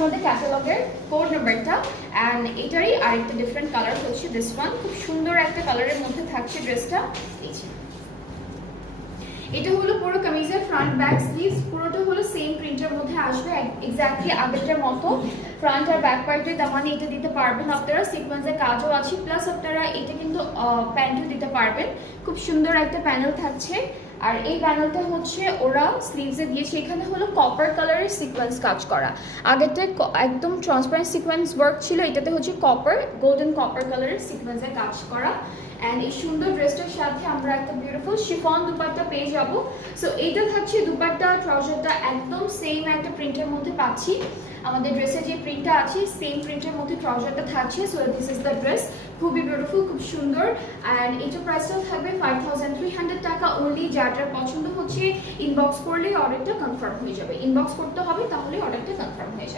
আমাদের ক্যাটালগের কোড নাম্বারটা। অ্যান্ড এটারই আরেকটা ডিফারেন্ট কালার হচ্ছে দিস ওয়ান, খুব সুন্দর একটা কালারের মধ্যে থাকছে ড্রেসটা। এই যে এটা হলো পুরো কামিজের ফ্রন্ট ব্যাক স্লিভস, পুরোটা হলো সেম প্রিন্টের মধ্যে আসবে, এক্স্যাক্টলি আগেরটার মতো। ফ্রন্ট আর ব্যাক পার্টে তেমন এটা দিতে পারবেন আপনারা, সিকোয়েন্সের কাজও আছে, প্লাস আপনারা এটা কিন্তু প্যান্টও দিতে পারবেন। খুব সুন্দর একটা প্যানেল থাকছে। আর এই প্যানেলটা হচ্ছে ওরা স্লিভসে দিয়েছে, এখানে হলো কপার কালারের সিকোয়েন্স কাজ করা। আগেরটা একদম ট্রান্সপারেন্ট সিকোয়েন্স ওয়ার্ক ছিল, এটাতে হচ্ছে কপার, গোল্ডেন কপার কালারের সিকোয়েন্সের কাজ করা। অ্যান্ড এই সুন্দর ড্রেসটার সাথে আমরা একটা বিউটিফুল শিফন দুপাট্টা পেয়ে যাবো। সো এইটা থাকছে দুপাট্টা, ট্রাউজারটা একদম সেম একটা প্রিন্টের মধ্যে পাচ্ছি। আমাদের ড্রেসের যে প্রিন্টটা আছে সেম প্রিন্টের মধ্যে ট্রাউজারটা থাকছে। So this is the dress, খুবই বিউটিফুল, খুব সুন্দর। অ্যান্ড এইটার প্রাইসটাও থাকবে 5300 টাকা অনলি। যার যার পছন্দ হচ্ছে ইনবক্স করলেই অর্ডারটা কনফার্ম হয়ে যাবে, ইনবক্স করতে হবে তাহলে অর্ডারটা কনফার্ম হয়ে যাবে।